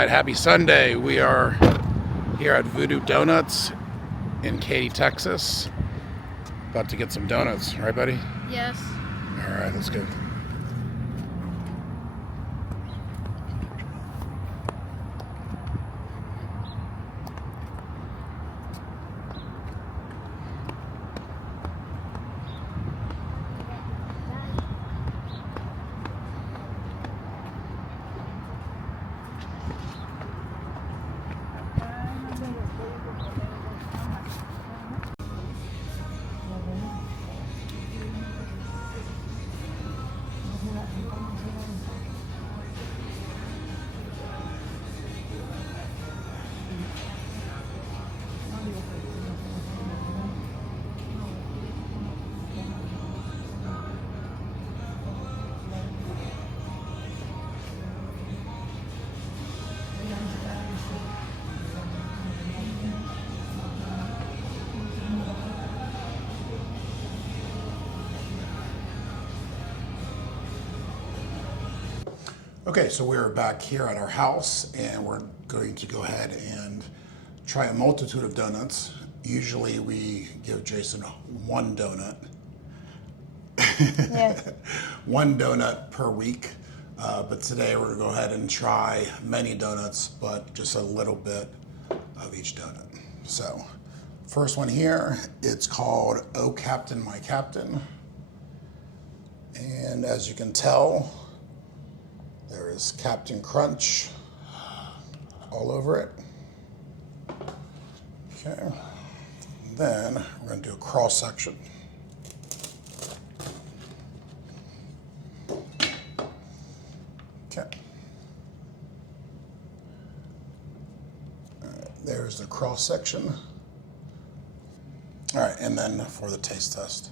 right, happy Sunday. We are here at Voodoo Doughnuts in Katy, Texas. About to get some donuts, right, buddy? Yes. All right, let's go. Okay, so we're back here at our house and we're going to go ahead and try a multitude of donuts. Usually we give Jason one donut. Yeah. One donut per week. But today we're gonna go ahead and try many donuts, but just a little bit of each donut. So, first one here, it's called Oh Captain, My Captain. And as you can tell, there is Captain Crunch all over it. Okay. Then we're going to do a cross section. Okay. There's the cross section. All right, and then for the taste test.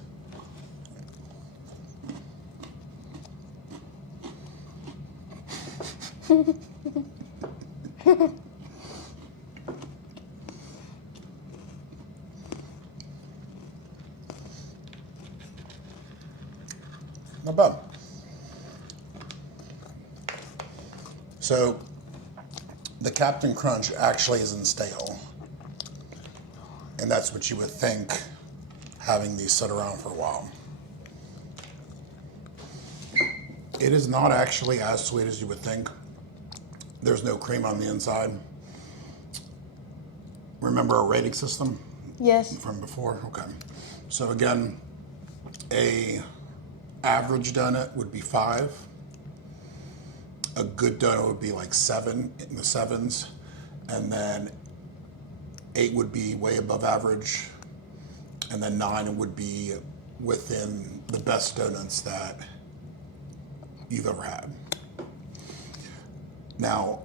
Not bad. So the Captain Crunch actually isn't stale. And that's what you would think having these sit around for a while. It is not actually as sweet as you would think. There's no cream on the inside. Remember our rating system? Yes. From before? Okay. So again, a average donut would be 5. A good donut would be like 7, in the 7s. And then 8 would be way above average. And then 9 would be within the best donuts that you've ever had. Now,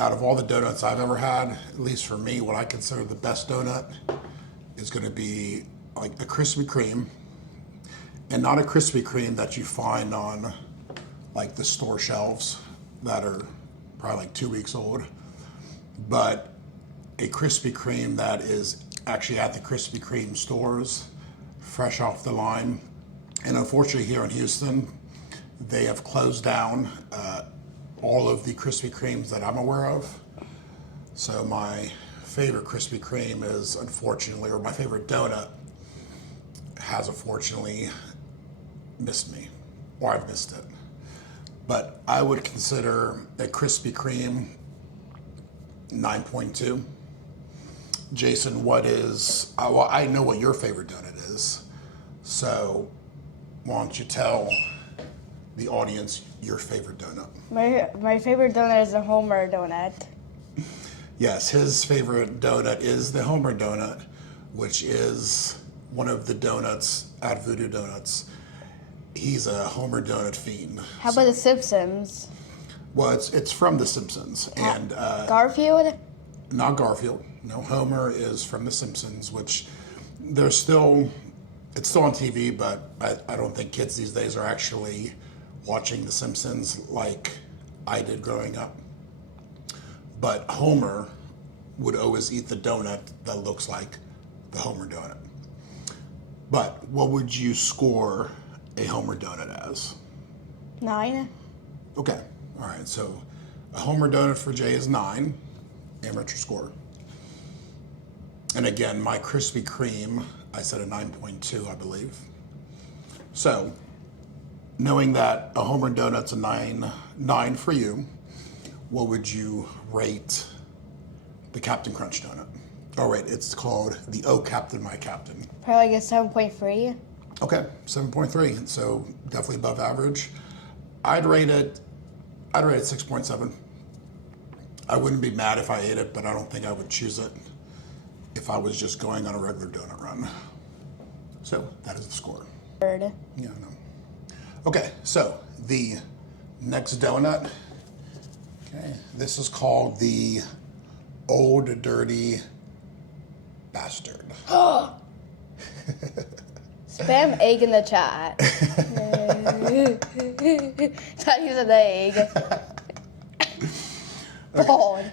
out of all the donuts I've ever had, at least for me, what I consider the best donut is going to be like a Krispy Kreme, and not a Krispy Kreme that you find on like the store shelves that are probably like 2 weeks old, but a Krispy Kreme that is actually at the Krispy Kreme stores, fresh off the line. And unfortunately here in Houston, they have closed down all of the Krispy Kremes that I'm aware of. So my favorite Krispy Kreme is unfortunately, or my favorite donut has unfortunately missed me, or I've missed it. But I would consider a Krispy Kreme 9.2. Jason, what is, well, I know what your favorite donut is. So why don't you tell the audience your favorite donut? My favorite donut is the Homer donut. Yes, his favorite donut is the Homer donut, which is one of the donuts at Voodoo Doughnuts. He's a Homer donut fiend. How about the Simpsons? Well, it's from The Simpsons. And Garfield? Not Garfield. No, Homer is from The Simpsons, which it's still on TV, but I don't think kids these days are actually watching The Simpsons like I did growing up. But Homer would always eat the donut that looks like the Homer donut. But what would you score a Homer donut as? 9. Okay, all right, so A Homer donut for Jay is 9, amateur score. And again, my Krispy Kreme, I said a 9.2, I believe. So, knowing that a Homer donut's a 9 for you, what would you rate the Captain Crunch donut? Oh, right, it's called the Oh Captain, My Captain. Probably like a 7.3. Okay, 7.3, so definitely above average. I'd rate it 6.7. I wouldn't be mad if I ate it, but I don't think I would choose it if I was just going on a regular donut run. So that is the score. Third. Yeah, no. Okay, so the next donut. Okay, this is called the Old Dirty Bastard. Spam egg in the chat. Thought he was an egg. Bald.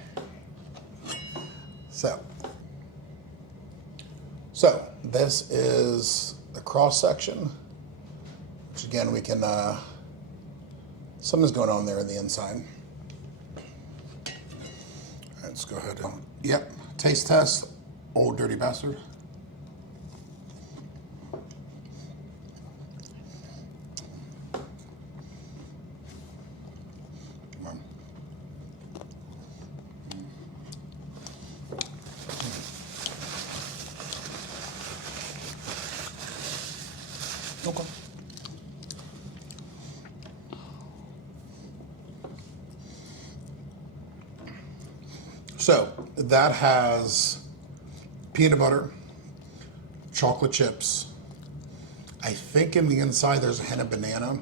So this is the cross section, which again we can, something's going on there in the inside. All right, let's go ahead. Yep, taste test, Old Dirty Bastard. Come on. Okay. So that has peanut butter, chocolate chips. I think in the inside there's a hint of banana.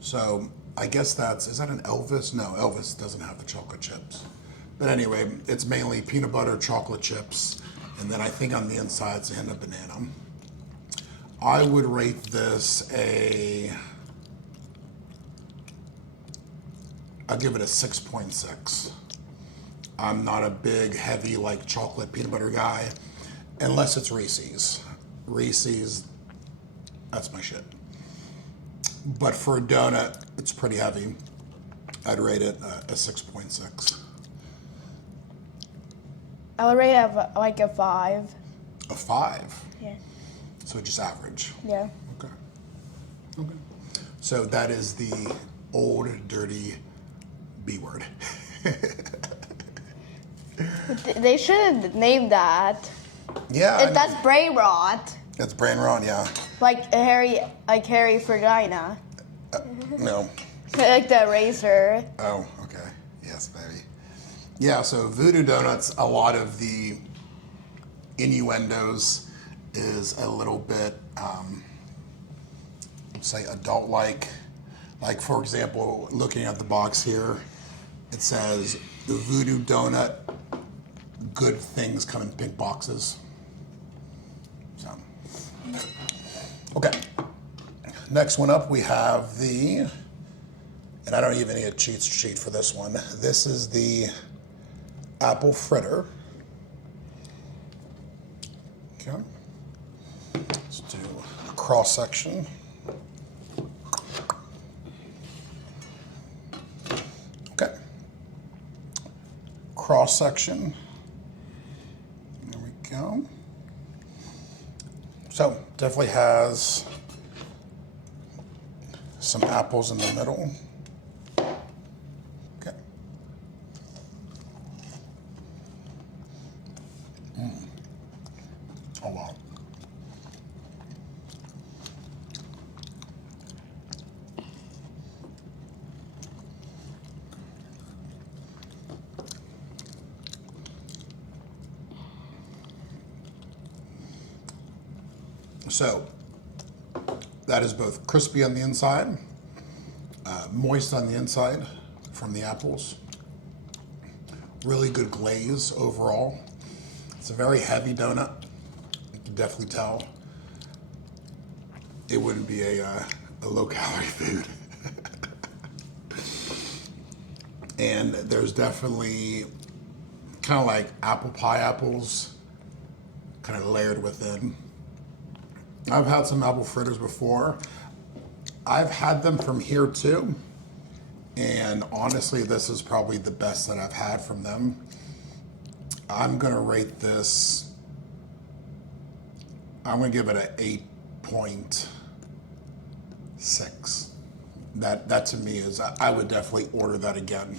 So I guess is that an Elvis? No, Elvis doesn't have the chocolate chips. But anyway, it's mainly peanut butter, chocolate chips, and then I think on the inside it's a hint of banana. I would rate this I'll give it a 6.6. I'm not a big, heavy, like chocolate peanut butter guy, unless it's Reese's. Reese's, that's my shit. But for a donut, it's pretty heavy. I'd rate it a 6.6. I would rate it like a 5. A 5? Yeah. So just average. Yeah. Okay. Okay. So that is the Old Dirty B word. They should have named that. Yeah. That's brain rot. That's brain rot, yeah. Like Harry Vagina. No. Like the eraser. Oh, okay. Yes, baby. Yeah, so Voodoo Doughnut's, a lot of the innuendos is a little bit, say, adult-like. Like, for example, looking at the box here, it says, the Voodoo Doughnut, good things come in pink boxes. So, okay. Next one up, we have and I don't even need a cheat sheet for this one. This is the apple fritter. Okay. Let's do a cross section. Okay. Cross section. There we go. So definitely has some apples in the middle. Okay. Oh wow. So that is both crispy on the inside, moist on the inside from the apples. Really good glaze overall. It's a very heavy donut. You can definitely tell it wouldn't be a low-calorie food. And there's definitely kind of like apple pie apples kind of layered within. I've had some apple fritters before. I've had them from here too, And honestly, this is probably the best that I've had from them. I'm gonna rate this, I'm gonna give it an 8.6. That to me is, I would definitely order that again.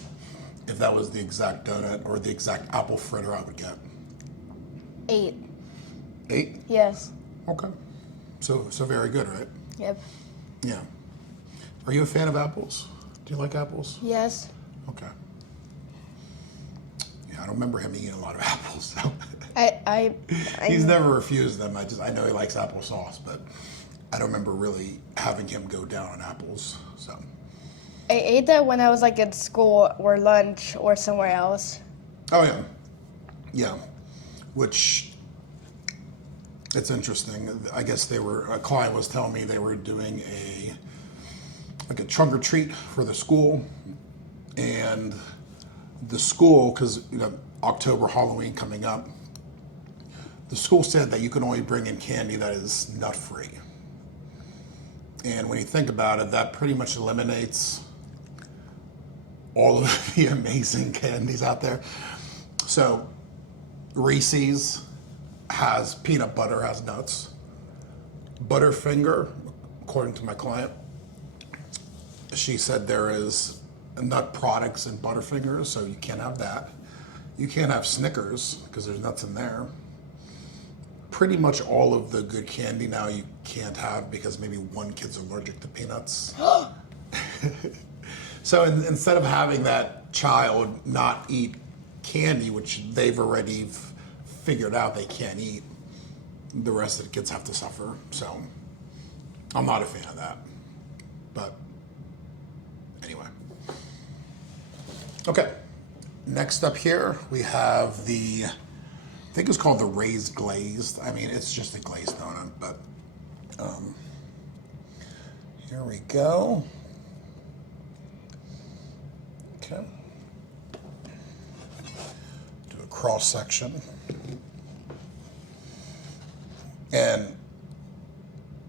If that was the exact donut or the exact apple fritter I would get. 8. 8? Yes. Okay. So very good, right? Yep. Yeah. Are you a fan of apples? Do you like apples? Yes. Okay. Yeah, I don't remember him eating a lot of apples. So. I He's never refused them. I know he likes applesauce, but I don't remember really having him go down on apples. So. I ate that when I was like at school or lunch or somewhere else. Oh yeah, yeah. Which it's interesting. I guess a client was telling me they were doing a trunk or treat for the school, and the school, because October, Halloween coming up, the school said that you can only bring in candy that is nut free. And when you think about it, that pretty much eliminates all of the amazing candies out there. So Reese's has peanut butter, has nuts. Butterfinger, according to my client, she said there is nut products in Butterfingers, so you can't have that. You can't have Snickers because there's nuts in there. Pretty much all of the good candy now you can't have because maybe one kid's allergic to peanuts. So instead of having that child not eat candy, which they've already figured out they can't eat, the rest of the kids have to suffer. So I'm not a fan of that. But anyway. Okay. Next up here, we have I think it's called the raised glazed. I mean, it's just a glazed donut, but here we go. Okay. Do a cross section. And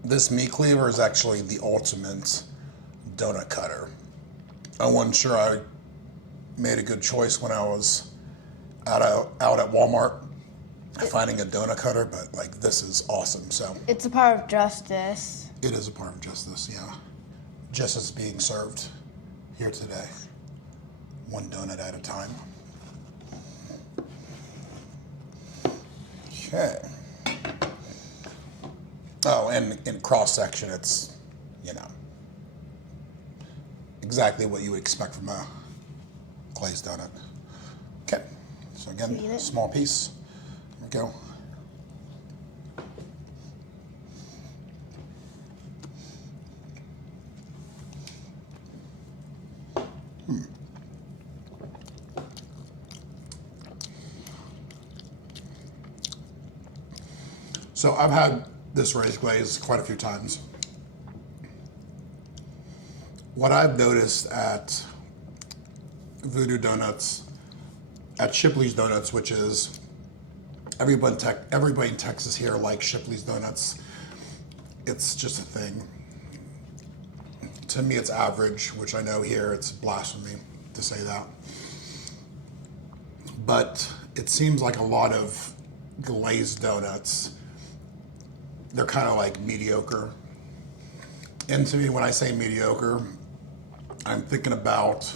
this meat cleaver is actually the ultimate donut cutter. I wasn't sure I made a good choice when I was out at Walmart finding a donut cutter, but like this is awesome. So It's a part of justice. it is a part of justice, yeah. Justice being served here today, one donut at a time. Okay. Oh, and in cross section, it's exactly what you would expect from a glazed donut. Okay, so Eat again, it. small piece. There we go. So I've had this raised glaze quite a few times. What I've noticed at Voodoo Doughnuts, at Shipley's Donuts, which is everybody in Texas here likes Shipley's Donuts. It's just a thing. To me, it's average, which I know here it's blasphemy to say that. But it seems like a lot of glazed donuts, they're kind of like mediocre. And to me, when I say mediocre, I'm thinking about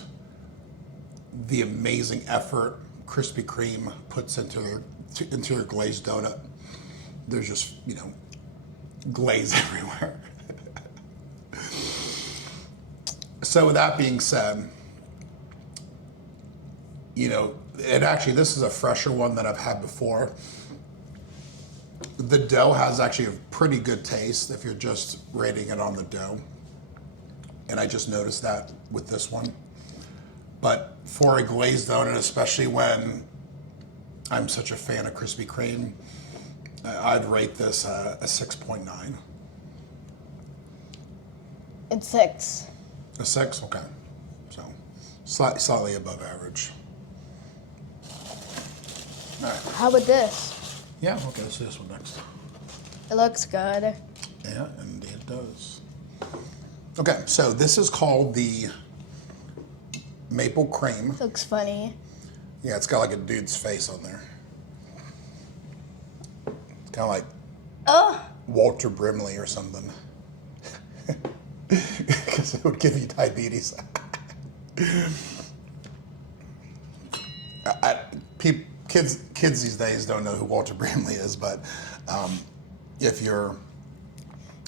the amazing effort Krispy Kreme puts into their glazed donut. There's just, glaze everywhere. So with that being said, and actually this is a fresher one that I've had before. The dough has actually a pretty good taste if you're just rating it on the dough. And I just noticed that with this one. But for a glazed donut, especially when I'm such a fan of Krispy Kreme, I'd rate this a 6.9. It's 6. A 6? Okay. So slightly above average. All right. How about this? Yeah, okay, let's do this one next. It looks good. Yeah, indeed it does. Okay, so this is called the maple cream. Looks funny. Yeah, it's got like a dude's face on there. It's kind of like Walter Brimley or something. Because it would give you diabetes. Kids these days don't know who Walter Brimley is, but I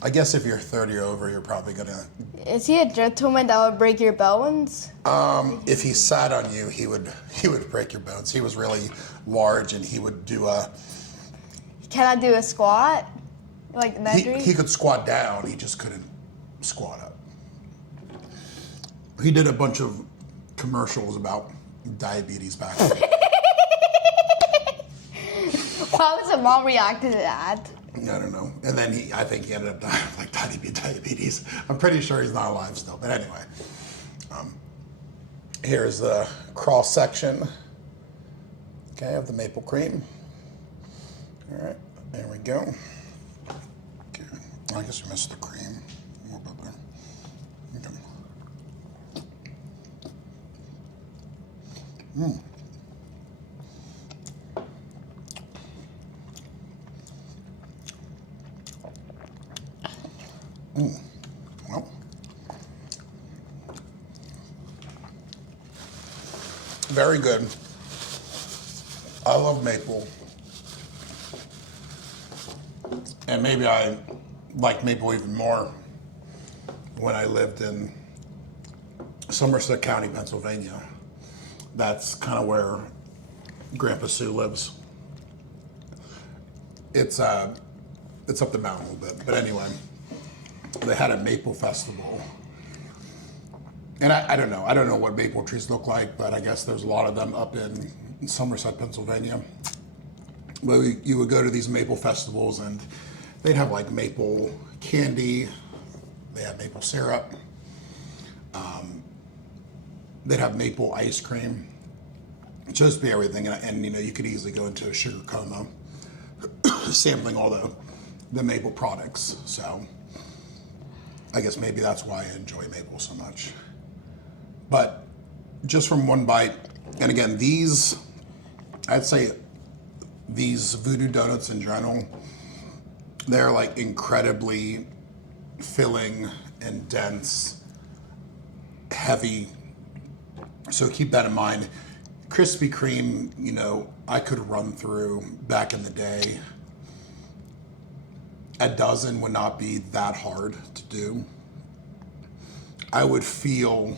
guess if you're 30 or over, you're probably gonna. Is he a gentleman that would break your bones? If he sat on you, he would break your bones. He was really large, and he would do a. Can I do a squat? Like measuring? He could squat down. He just couldn't squat up. He did a bunch of commercials about diabetes back then. How was the mom reacted to that? I don't know. And then I think he ended up dying of like diabetes. I'm pretty sure he's not alive still. But anyway, here's the cross section. Okay, of the maple cream. All right, there we go. Okay, I guess we missed the cream. What about there? Okay. Well, very good. I love maple. And maybe I like maple even more when I lived in Somerset County, Pennsylvania. That's kind of where Grandpa Sue lives. It's up the mountain a little bit, but anyway, they had a maple festival, and I don't know what maple trees look like, but I guess there's a lot of them up in Somerset, Pennsylvania. But you would go to these maple festivals, and they'd have like maple candy, they had maple syrup, they'd have maple ice cream, just be everything, and you could easily go into a sugar coma, sampling all the maple products. So I guess maybe that's why I enjoy maple so much. But just from one bite, and again, I'd say these Voodoo Doughnuts in general, they're like incredibly filling and dense, heavy. So keep that in mind. Krispy Kreme, I could run through back in the day. A dozen would not be that hard to do. I would feel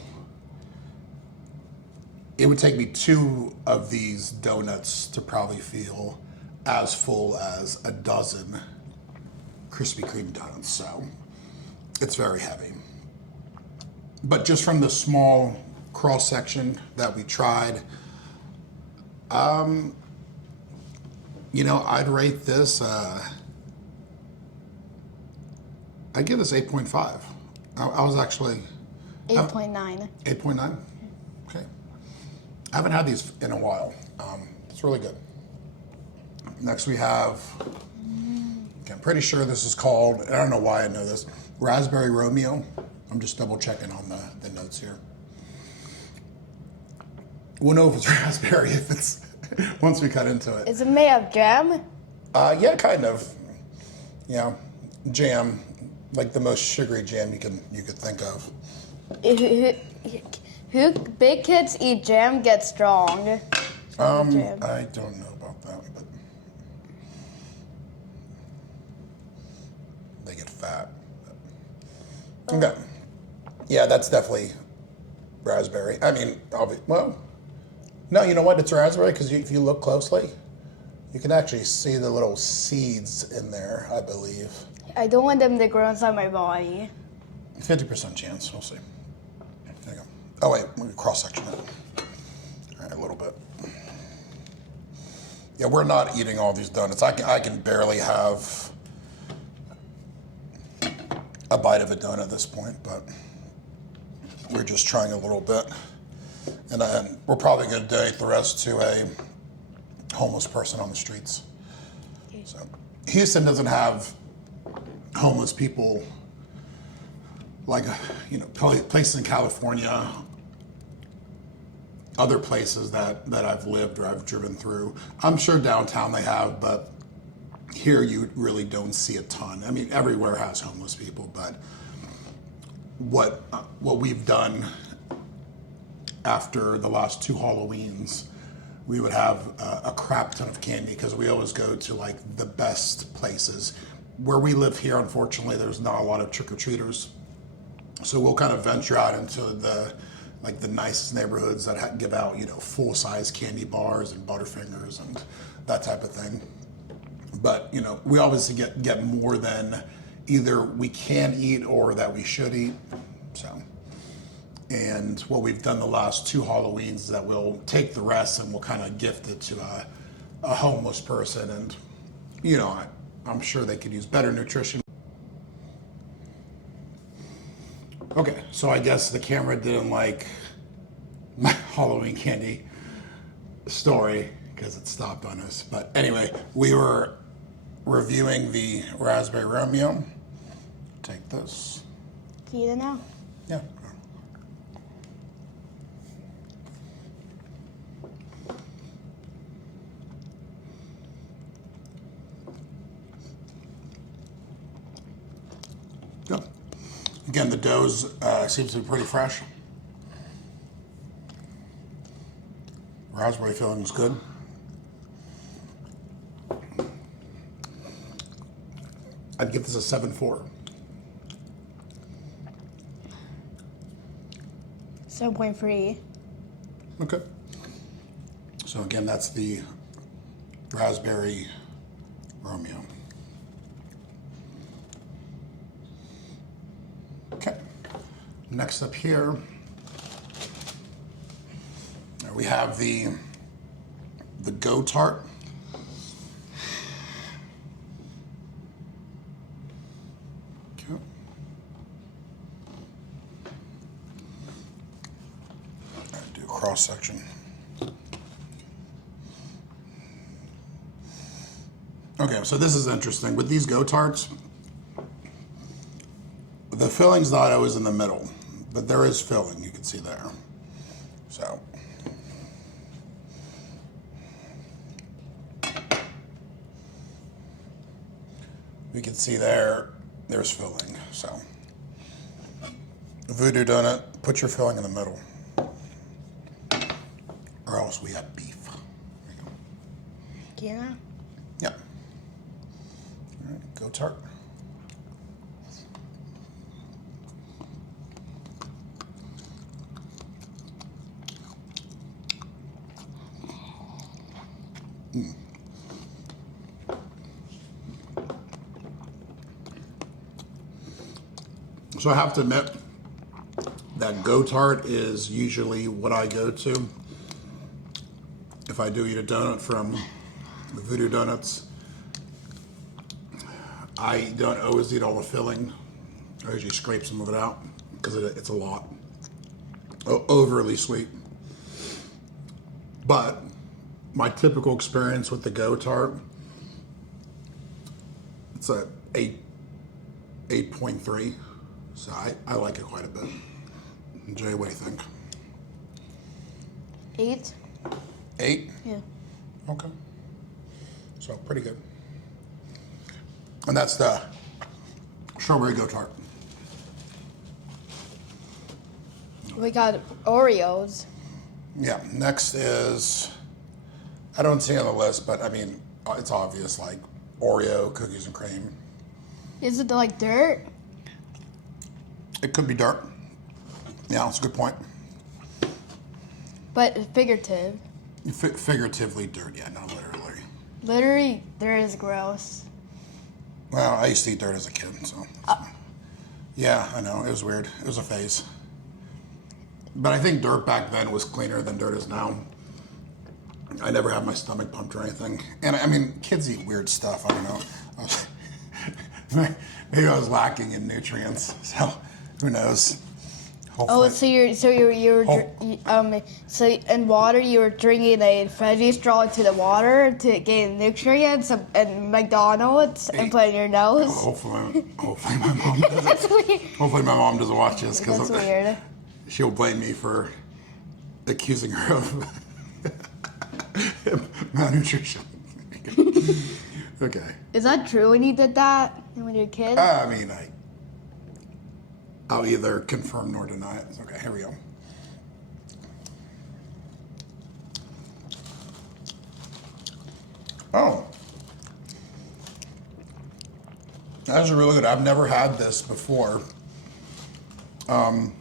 it would take me 2 of these donuts to probably feel as full as a dozen Krispy Kreme donuts. So it's very heavy. But just from the small cross section that we tried, I'd rate this. I'd give this 8.5. I was actually 8.9. 8.9. Okay. I haven't had these in a while. It's really good. Next we have. Okay, I'm pretty sure this is called. I don't know why I know this. Raspberry Romeo. I'm just double checking on the notes here. We'll know if it's raspberry if it's once we cut into it. Is it made of jam? Yeah, kind of. Yeah, jam, like the most sugary jam you could think of. Who big kids eat jam get strong? Jam. I don't know about that, but they get fat. Okay. Yeah, that's definitely raspberry. I mean, no, you know what? It's raspberry because if you look closely, you can actually see the little seeds in there, I believe. I don't want them to grow inside my body. 50% chance. We'll see. There you go. Oh, wait. Let me cross-section it. All right, a little bit. Yeah, we're not eating all these donuts. I can barely have a bite of a donut at this point, but we're just trying a little bit. And then we're probably going to donate the rest to a homeless person on the streets. Okay. So Houston doesn't have homeless people like places in California other places that I've lived or I've driven through. I'm sure downtown they have, but here you really don't see a ton. I mean, everywhere has homeless people, but what we've done after the last 2 Halloweens, we would have a crap ton of candy because we always go to like the best places. Where we live here, unfortunately, there's not a lot of trick-or-treaters. So we'll kind of venture out into the nicest neighborhoods that give out, full-size candy bars and Butterfingers and that type of thing. But, we obviously get more than either we can eat or that we should eat. So, and what we've done the last 2 Halloweens is that we'll take the rest and we'll kind of gift it to a homeless person. And, I'm sure they could use better nutrition. Okay, so I guess the camera didn't like my Halloween candy story because it stopped on us. But anyway, we were reviewing the Raspberry Romeo. Take this. Can you eat it now? Yeah. Good. Again, the dough seems to be pretty fresh. Raspberry filling is good. I'd give this a 7.4. 7.3. Okay. So again, that's the Raspberry Romeo. Okay. Next up here, we have the Go Tart. Okay. Do a cross section. Okay, so this is interesting. With these Go Tarts, the filling's not always in the middle, but there is filling, you can see there. So, we can see there's filling. So, Voodoo Doughnut, put your filling in the middle, or else we have beef. There you go. Can I? Yeah. All right, Go Tart. So I have to admit that Go Tart is usually what I go to if I do eat a donut from the Voodoo Doughnut. I don't always eat all the filling. I usually scrape some of it out because it's a lot. Overly sweet. But my typical experience with the Go Tart, it's a 8.3. So I like it quite a bit. Jay, what do you think? 8. 8? Yeah. Okay. So pretty good. And that's the strawberry Go Tart. We got Oreos. Yeah, next is, I don't see it on the list, but I mean, it's obvious, like Oreo, cookies and cream. Is it like dirt? It could be dirt. Yeah, that's a good point. But figurative. Figuratively dirt, yeah, not literally. Literally, dirt is gross. Well, I used to eat dirt as a kid, so. Yeah, I know, it was weird. It was a phase. But I think dirt back then was cleaner than dirt is now. I never had my stomach pumped or anything. And I mean, kids eat weird stuff, I don't know. Maybe I was lacking in nutrients, so who knows? Hopefully. Oh, so in water you were drinking a fuzzy straw to the water to gain nutrients and McDonald's and put it in your nose. Hopefully my mom doesn't. That's weird. Hopefully my mom doesn't watch this That's weird. she'll blame me for accusing her of malnutrition. Okay. Is that true when you did that when you were a kid? I mean, I'll either confirm nor deny it. Okay, here we go. Oh. That's really good. I've never had this before. The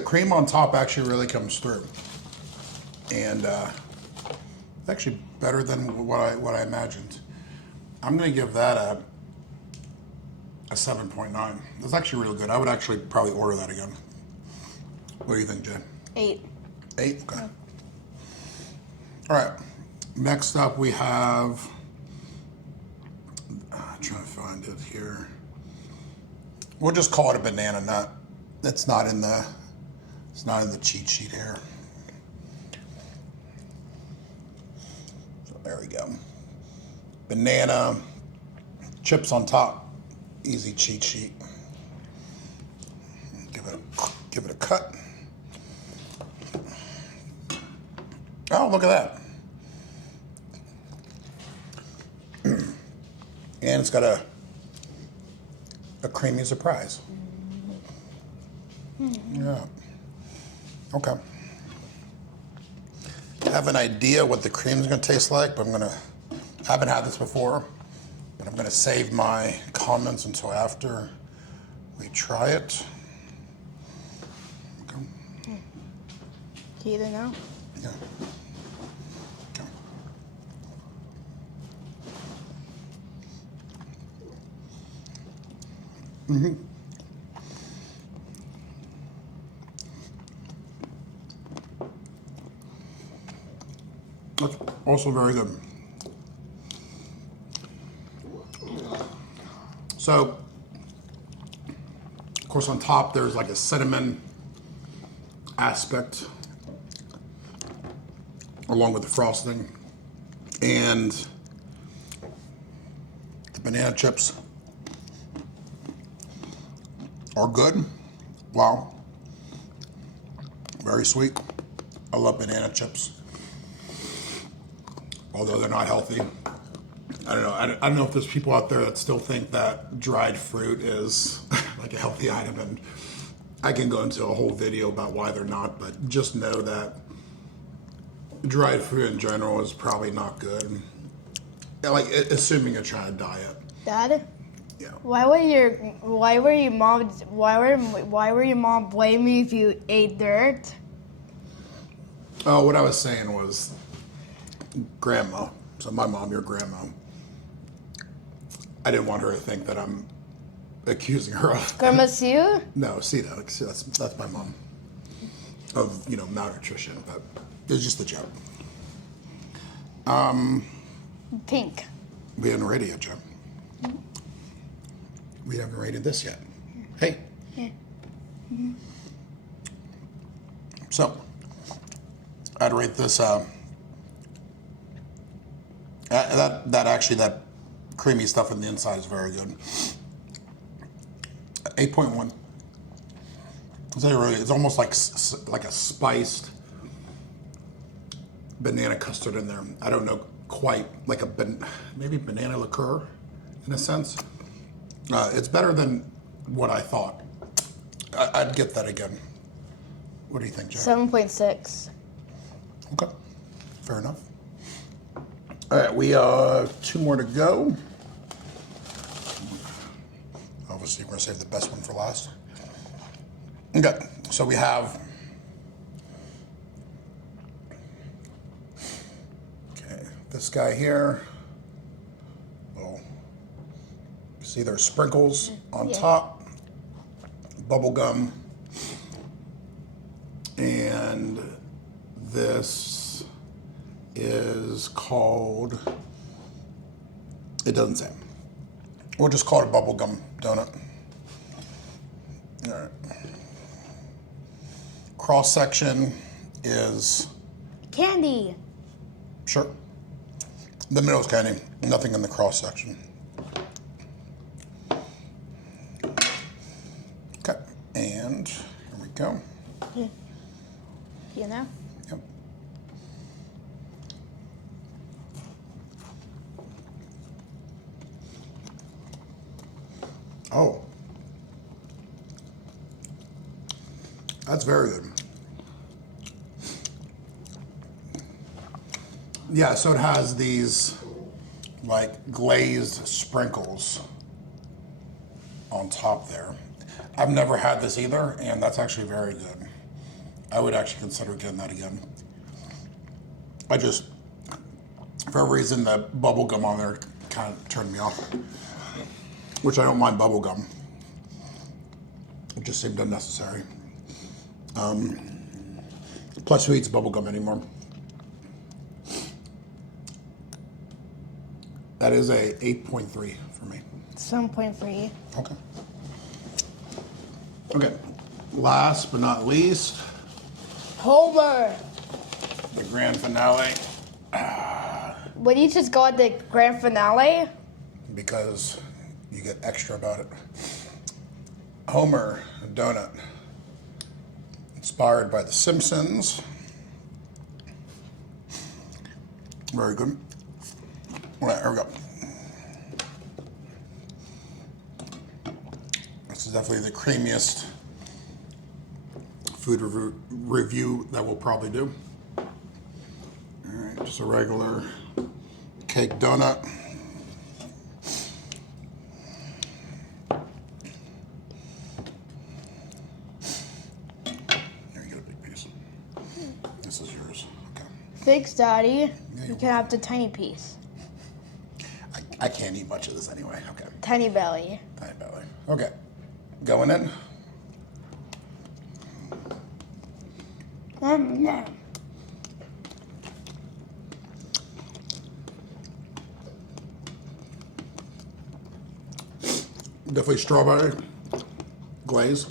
cream on top actually really comes through. And it's actually better than what I imagined. I'm going to give that a 7.9. That's actually real good. I would actually probably order that again. What do you think, Jay? 8. 8? Okay. All right. Next up we have, I'm trying to find it here. We'll just call it a banana nut. It's not in the cheat sheet here. So there we go. Banana, chips on top. Easy cheat sheet. Give it a cut. Oh, look at that. And it's got a creamy surprise. Yeah. Okay. I have an idea what the cream is going to taste like, but I haven't had this before, but I'm going to save my comments until after we try it. Okay. Do you either know? Yeah. Okay. Mm-hmm. That's also very good. So, of course, on top there's like a cinnamon aspect along with the frosting, and the banana chips are good. Wow. Very sweet. I love banana chips. Although they're not healthy. I don't know. I don't know if there's people out there that still think that dried fruit is like a healthy item, and I can go into a whole video about why they're not, but just know that dried fruit in general is probably not good. Like, assuming you're trying to diet. Dad? Yeah. Why were your mom blaming you if you ate dirt? Oh, what I was saying was grandma. So my mom, your grandma. I didn't want her to think that I'm accusing her of Grandma Sue? No, see that's my mom. Of, malnutrition, but it was just a joke. Pink. We haven't rated yet, Joe. We haven't rated this yet. Hey. Yeah. So, I'd rate this. That creamy stuff in the inside is very good. 8.1. It's almost like a spiced banana custard in there. I don't know quite, like maybe banana liqueur in a sense. It's better than what I thought. I'd get that again. What do you think, Jack? 7.6. Okay, fair enough. All right, we 2 more to go. Obviously, we're gonna save the best one for last. Okay, so we have. Okay, this guy here. Well, see, there's sprinkles on top, bubble gum, and this is called, it doesn't say. We'll just call it a bubblegum donut. All right. Cross section is Candy. sure. The middle's candy. Nothing in the cross section. Okay, and here we go. you know? Yep. Oh. That's very good. Yeah, so it has these like glazed sprinkles on top there. I've never had this either, and that's actually very good. I would actually consider getting that again. I just, for a reason, the bubble gum on there kind of turned me off, which I don't mind bubble gum. It just seemed unnecessary. Plus, who eats bubble gum anymore? That is a 8.3 for me. 7.3. Okay. Okay. Last but not least, Homer! the grand finale, What do you just got the grand finale? because you get extra about it. Homer Donut, inspired by The Simpsons. Very good. All right, here we go. This is definitely the creamiest food review that we'll probably do. All right, just a regular cake donut. Here you go, big piece. This is yours. Okay. Thanks, Daddy. Yeah, You you're can have the tiny piece. I can't eat much of this anyway. Okay. Tiny belly. Tiny belly. Okay. Going in. Definitely strawberry glaze.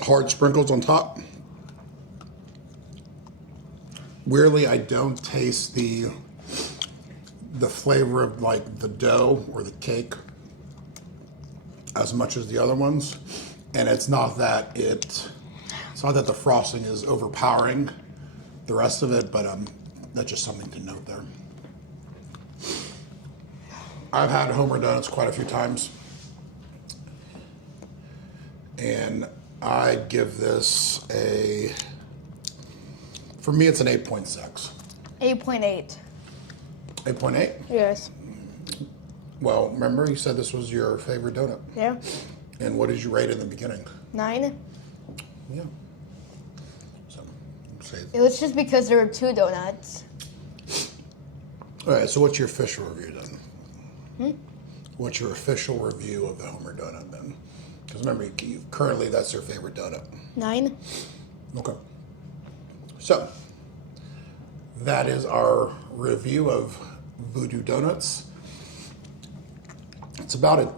Hard sprinkles on top. Weirdly, I don't taste the flavor of like the dough or the cake as much as the other ones. And it's not that the frosting is overpowering the rest of it, but that's just something to note there. I've had Homer Donuts quite a few times, and I'd give this for me it's an 8.6. 8.8. 8.8? Yes. Well, remember you said this was your favorite donut. Yeah. And what did you rate in the beginning? 9. Yeah. So, say. It was just because there were 2 donuts. All right, so what's your official review then? What's your official review of the Homer Donut then? Because remember, currently that's your favorite donut. 9. Okay. So, that is our review of Voodoo Doughnuts. It's about a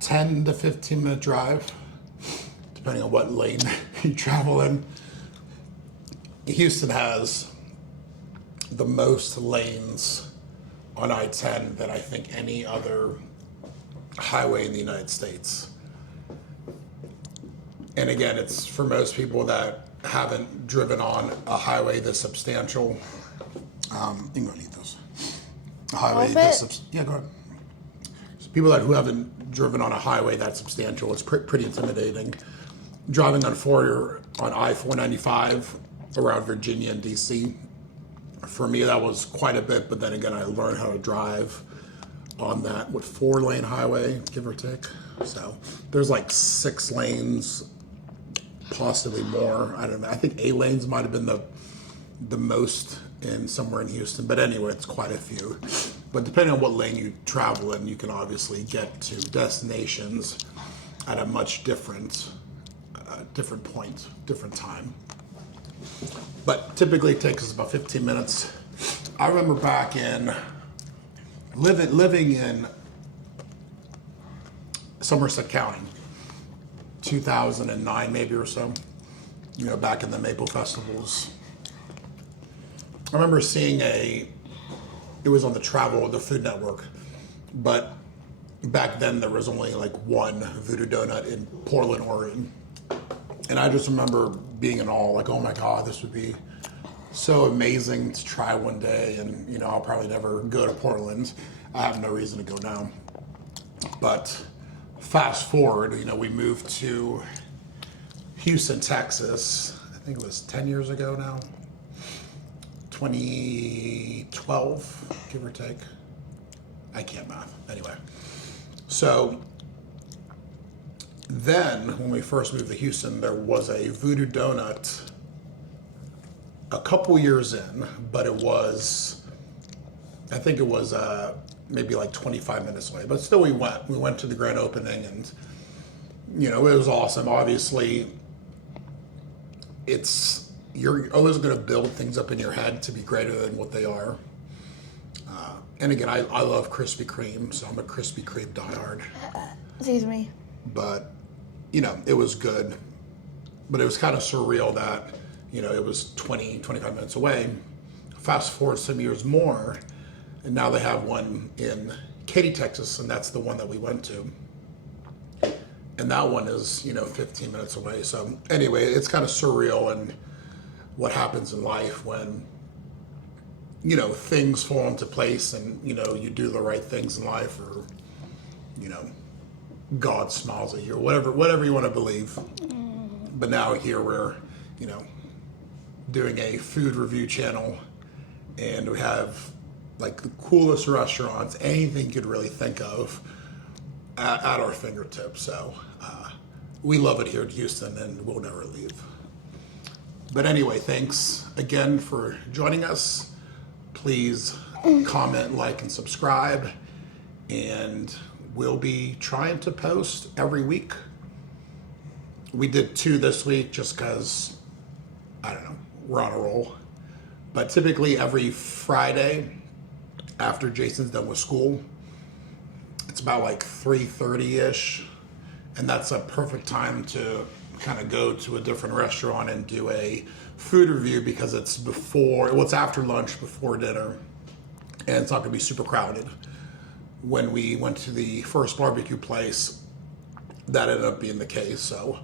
10 to 15 minute drive, depending on what lane you travel in. Houston has the most lanes on I-10 than I think any other highway in the United States. And again, it's for most people that haven't driven on a highway this substantial. You can go and eat those. A highway this yeah, go ahead. So people who haven't driven on a highway that substantial, it's pretty intimidating. Driving on I-495 around Virginia and DC, for me that was quite a bit, but then again I learned how to drive on that 4-lane highway, give or take. So there's like 6 lanes, possibly more. I don't know. I think 8 lanes might have been the most in somewhere in Houston, but anyway, it's quite a few. But depending on what lane you travel in, you can obviously get to destinations at a much different point, different time. But typically it takes us about 15 minutes. I remember back in living in Somerset County, 2009 maybe or so, back in the Maple Festivals. I remember seeing it was on the Food Network, but back then there was only like one Voodoo Doughnut in Portland, Oregon. And I just remember being in awe, like, oh my God, this would be so amazing to try one day. And, you know, I'll probably never go to Portland. I have no reason to go now. But fast forward, you know, we moved to Houston, Texas. I think it was 10 years ago now. 2012, give or take. I can't math. Anyway. So then, when we first moved to Houston, there was a Voodoo Doughnut a couple years in, but it was, I think it was maybe like 25 minutes away. But still, we went. We went to the grand opening, and, you know, it was awesome. Obviously, you're always going to build things up in your head to be greater than what they are. And again, I love Krispy Kreme, so I'm a Krispy Kreme diehard. Excuse me. But, you know, it was good. But it was kind of surreal that, you know, it was 25 minutes away. Fast forward some years more, and now they have one in Katy, Texas, and that's the one that we went to. And that one is, you know, 15 minutes away. So anyway, it's kind of surreal, and what happens in life when, you know, things fall into place and, you know, you do the right things in life, or, you know, God smiles at you, or whatever you want to believe. But now here we're, you know, doing a food review channel, and we have like the coolest restaurants, anything you could really think of at our fingertips. So we love it here in Houston, and we'll never leave. But anyway, thanks again for joining us. Please comment, like, and subscribe. And we'll be trying to post every week. We did 2 this week just because, I don't know, we're on a roll. But typically every Friday after Jason's done with school, it's about like 3:30-ish. And that's a perfect time to kind of go to a different restaurant and do a food review, because it's after lunch, before dinner, and it's not going to be super crowded. When we went to the first barbecue place, that ended up being the case. So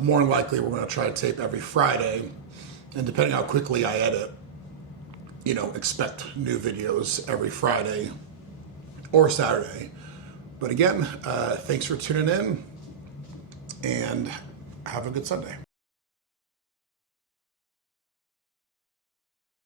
more than likely, we're going to try to tape every Friday, and depending how quickly I edit, you know, expect new videos every Friday or Saturday. But again, thanks for tuning in, and have a good Sunday.